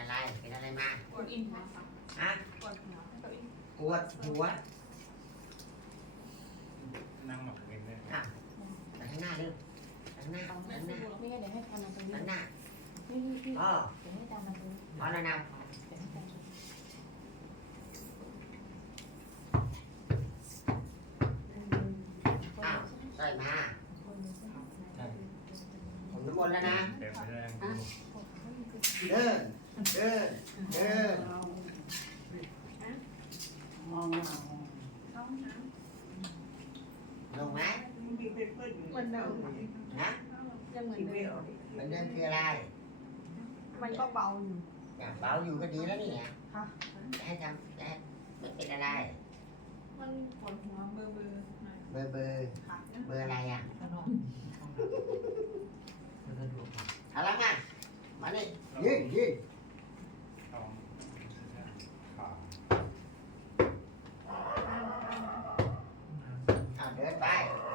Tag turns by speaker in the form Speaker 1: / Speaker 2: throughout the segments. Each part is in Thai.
Speaker 1: อะไรเป็นอะไรมา
Speaker 2: ปวดอินหัวค่ะ
Speaker 1: ฮะ
Speaker 2: ปวดหัวเก้าอี้
Speaker 1: ปวดหัว
Speaker 3: นั่งหมักเงินเลย
Speaker 1: อ่ะไปข้างหน้าเร็วไปข้างหน้า
Speaker 2: เอา
Speaker 1: ไป
Speaker 2: ไม่
Speaker 1: ข้างห
Speaker 2: สู้
Speaker 1: น้า
Speaker 2: หรอก
Speaker 4: นี่ไงเดี๋ยวให้ตามมาตรงนี้
Speaker 1: ข้างหน้า
Speaker 4: นี่พี่
Speaker 1: อ๋อ
Speaker 4: เดี๋ยวให้ตามมาตรงนี้
Speaker 1: พอแล้วนะ
Speaker 4: เดี๋ยวให้ตามมา
Speaker 1: อ้าวใส่มา
Speaker 3: ใช่
Speaker 1: ผมน้ำมนต์แล้วนะ
Speaker 3: เดินไปเรื่อย
Speaker 1: เดินเดินเดิน
Speaker 5: มองเรา
Speaker 2: ห้องน้
Speaker 1: ลงไหม
Speaker 5: มีเป็นเพื่อนอยู่
Speaker 2: ำเหมือนเดิม
Speaker 1: นะ
Speaker 2: ยังเหมือน
Speaker 5: ที่
Speaker 2: เดิ
Speaker 5: ไม่
Speaker 2: ม
Speaker 5: ออก
Speaker 1: เหมือนเดิมคืออะไร
Speaker 2: มันก็เบาอยู่
Speaker 1: อยากเบาอยู่ก็ดีแล้วนี่ไง
Speaker 2: ค่ะ
Speaker 1: จะให้ทำจะให้ไม่เป็นอะไร
Speaker 2: มันปวดหัวเบอร์หน่อย
Speaker 1: เบอร์เบอร์
Speaker 2: ค่ะ
Speaker 1: เบอร์อะไรอ่ะเอาละมามานี่ยืนยืน
Speaker 3: ท้องขา
Speaker 1: เอาเดินไป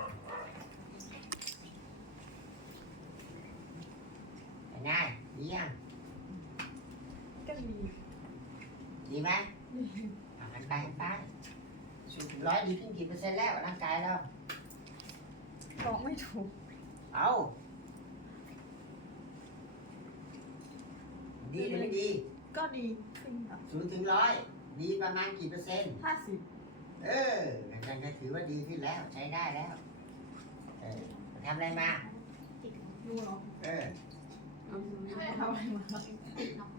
Speaker 1: เป็นไงดียัง
Speaker 2: ก็ดี
Speaker 1: ดีไหมเอาหันไปหันไปสูงร้อยดีขึ้นกี่เปอร์เซ็นต์แล้วร่างกายเรา
Speaker 2: บอกไม่ถูก
Speaker 1: เอาดีหรือไม่ดี
Speaker 2: ก็ดีขึ้นค่ะ
Speaker 1: ศูนย์ถึงร้อยดีประมาณกี่เปอร์เซ็นต์
Speaker 2: 50
Speaker 1: เออนั่นก็ถือว่าดีขึ้นแล้วใช้ได้แล้วเออทำอะไรมา
Speaker 2: ดูเหรอ
Speaker 1: เออ
Speaker 2: ไม่ได้ทำอะไรมา